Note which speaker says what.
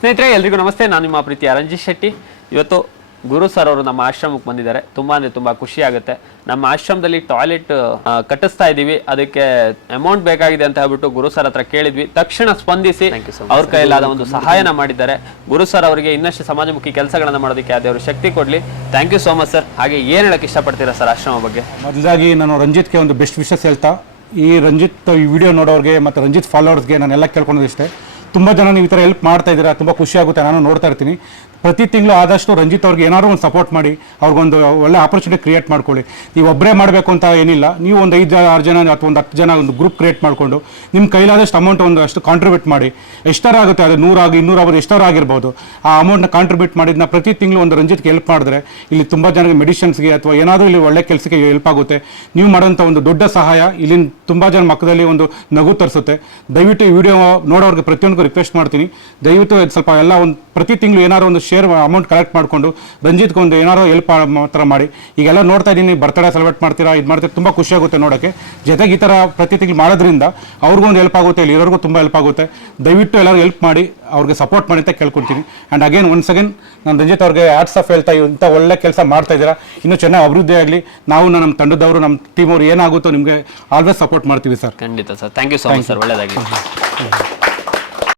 Speaker 1: ಸ್ನೇಹಿತರೆ ಎಲ್ರಿಗೂ ನಮಸ್ತೆ. ನಾನು ನಿಮ್ಮ ಪ್ರೀತಿಯ ರಂಜಿತ್ ಶೆಟ್ಟಿ. ಇವತ್ತು ಗುರು ಸರ್ ಅವರು ನಮ್ಮ ಆಶ್ರಮಕ್ಕೆ ಬಂದಿದ್ದಾರೆ. ತುಂಬಾ ಅಂದರೆ ತುಂಬ ಖುಷಿ ಆಗುತ್ತೆ. ನಮ್ಮ ಆಶ್ರಮದಲ್ಲಿ ಟಾಯ್ಲೆಟ್ ಕಟ್ಟಿಸ್ತಾ ಇದ್ದೀವಿ. ಅದಕ್ಕೆ ಅಮೌಂಟ್ ಬೇಕಾಗಿದೆ ಅಂತ ಹೇಳ್ಬಿಟ್ಟು ಗುರು ಸರ್ ಹತ್ರ ಕೇಳಿದ್ವಿ. ತಕ್ಷಣ ಸ್ಪಂದಿಸಿ ಅವ್ರ ಕೈಲಾದ ಒಂದು ಸಹಾಯನ ಮಾಡಿದ್ದಾರೆ. ಗುರು ಸರ್ ಅವರಿಗೆ ಇನ್ನಷ್ಟು ಸಮಾಜಮುಖಿ ಕೆಲಸಗಳನ್ನ ಮಾಡೋದಕ್ಕೆ ಅದೇವರು ಶಕ್ತಿ ಕೊಡಲಿ. Thank you so much sir ಹಾಗೆ ಏನು ಹೇಳಕ್ಕೆ ಇಷ್ಟಪಡ್ತೀರಾ ಸರ್ ಆಶ್ರಮ ಬಗ್ಗೆ?
Speaker 2: ಮೊದಲಾಗಿ ನಾನು ರಂಜಿತ್ಗೆ ಒಂದು ಬೆಸ್ಟ್ ವಿಶಸ್ ಹೇಳ್ತಾ. ಈ ರಂಜಿತ್ ಈ ವಿಡಿಯೋ ನೋಡೋರಿಗೆ ಮತ್ತು ರಂಜಿತ್ ಫಾಲೋವರ್ಸ್ಗೆ ನಾನೆಲ್ಲ ಕೇಳ್ಕೊಳೋದು ಇಷ್ಟೇ ತುಂಬ ಜನ ನೀವು ಈ ಥರ ಹೆಲ್ಪ್ ಮಾಡ್ತಾ ಇದ್ದೀರಾ ತುಂಬ ಖುಷಿಯಾಗುತ್ತೆ ನಾನು ನೋಡ್ತಾ ಇರ್ತೀನಿ. ಪ್ರತಿ ತಿಂಗಳು ಆದಷ್ಟು ರಂಜಿತ್ ಅವ್ರಿಗೆ ಏನಾದ್ರು ಒಂದು ಸಪೋರ್ಟ್ ಮಾಡಿ, ಅವ್ರಿಗೊಂದು ಒಳ್ಳೆ ಆಪರ್ಚುನಿಟಿ ಕ್ರಿಯೇಟ್ ಮಾಡ್ಕೊಳ್ಳಿ. ನೀವು ಒಬ್ಬರೇ ಮಾಡಬೇಕು ಅಂತ ಏನಿಲ್ಲ, ನೀವು ಒಂದು ಐದು ಆರು ಜನ ಅಥವಾ ಒಂದು ಹತ್ತು ಜನ ಒಂದು ಗ್ರೂಪ್ ಕ್ರಿಯೇಟ್ ಮಾಡಿಕೊಂಡು ನಿಮ್ಮ ಕೈಲಾದಷ್ಟು ಅಮೌಂಟ್ ಒಂದು ಅಷ್ಟು ಕಾಂಟ್ರಿಬ್ಯೂಟ್ ಮಾಡಿ. ಎಷ್ಟರ ಆಗುತ್ತೆ, ಅದು ನೂರಾಗಿ, ಇನ್ನೂರಾಗಿ ಎಷ್ಟರ ಆಗಿರ್ಬೋದು, ಆ ಅಮೌಂಟ್ನ ಕಾಂಟ್ರಿಬ್ಯೂಟ್ ಮಾಡಿದ್ನ ಪ್ರತಿ ತಿಂಗಳು ಒಂದು ರಂಜಿತ್ಗೆ ಹೆಲ್ಪ್ ಮಾಡಿದ್ರೆ, ಇಲ್ಲಿ ತುಂಬ ಜನಕ್ಕೆ ಮೆಡಿಷನ್ಸ್ಗೆ ಅಥವಾ ಏನಾದರೂ ಇಲ್ಲಿ ಒಳ್ಳೆ ಕೆಲಸಕ್ಕೆ ಹೆಲ್ಪ್ ಆಗುತ್ತೆ. ನೀವು ಮಾಡೋಂಥ ಒಂದು ದೊಡ್ಡ ಸಹಾಯ, ಇಲ್ಲಿನ ತುಂಬ ಜನ ಮಕ್ಕದಲ್ಲಿ ಒಂದು ನಗು ತರಿಸುತ್ತೆ. ದಯವಿಟ್ಟು ಈ ವಿಡಿಯೋ ನೋಡೋರಿಗೆ ಪ್ರತಿಯೊಂದಕ್ಕೂ ರಿಕ್ವೆಸ್ಟ್ ಮಾಡ್ತೀನಿ. ದಯವಿಟ್ಟು ಸ್ವಲ್ಪ ಎಲ್ಲ ಒಂದು, ಪ್ರತಿ ತಿಂಗಳು ಏನಾದರೂ ಒಂದು ಶೇರ್ ಅಮೌಂಟ್ ಕಲೆಕ್ಟ್ ಮಾಡಿಕೊಂಡು ರಂಜಿತ್ಗೆ ಒಂದು ಏನಾರೋ ಹೆಲ್ಪ್ ಮಾತ್ರ ಮಾಡಿ. ಈಗೆಲ್ಲ ನೋಡ್ತಾ ಇದ್ದೀನಿ ಬರ್ತಡೇ ಸೆಲೆಬ್ರೇಟ್ ಮಾಡ್ತೀರಾ ಇದು ಮಾಡ್ತೀರಾ ತುಂಬ ಖುಷಿ ಆಗುತ್ತೆ ನೋಡೋಕ್ಕೆ ಜೊತೆಗೆ ಈ ಥರ ಪ್ರತಿ ತಿಂಗಳು ಮಾಡೋದ್ರಿಂದ ಅವ್ರಿಗೊಂದು ಹೆಲ್ಪ್ ಆಗುತ್ತೆ ಇಲ್ಲಿ ಇರೋರಿಗೂ ತುಂಬ ಹೆಲ್ಪ್ ಆಗುತ್ತೆ. ದಯವಿಟ್ಟು ಎಲ್ಲರೂ ಹೆಲ್ಪ್ ಮಾಡಿ ಅವ್ರಿಗೆ ಸಪೋರ್ಟ್ ಮಾಡಿ ಅಂತ ಕೇಳ್ಕೊಳ್ತೀನಿ. ಆ್ಯಂಡ್ ಅಗೇನ್ ಒನ್ಸ್ ಅಗೇನ್ ನಾನು ರಂಜಿತ್ ಅವ್ರಿಗೆ ಆರ್ಟ್ಸ್ ಆಫ್ ಹೇಳ್ತಾ ಇಂಥ ಒಳ್ಳೆ ಕೆಲಸ ಮಾಡ್ತಾ ಇದ್ದೀರಾ. ಇನ್ನೂ ಚೆನ್ನಾಗಿ ಅಭಿವೃದ್ಧಿ ಆಗಲಿ ನಾವು ನಮ್ಮ ತಂಡದವರು ನಮ್ಮ ಟೀಮ್ ಅವರು ಏನಾಗುತ್ತೋ ನಿಮಗೆ ಆಲ್ವೇಸ್ ಸಪೋರ್ಟ್ ಮಾಡ್ತೀವಿ ಸರ್.
Speaker 1: ಖಂಡಿತ sir. Thank you so much sir. ಒಳ್ಳೇದಾಗಿ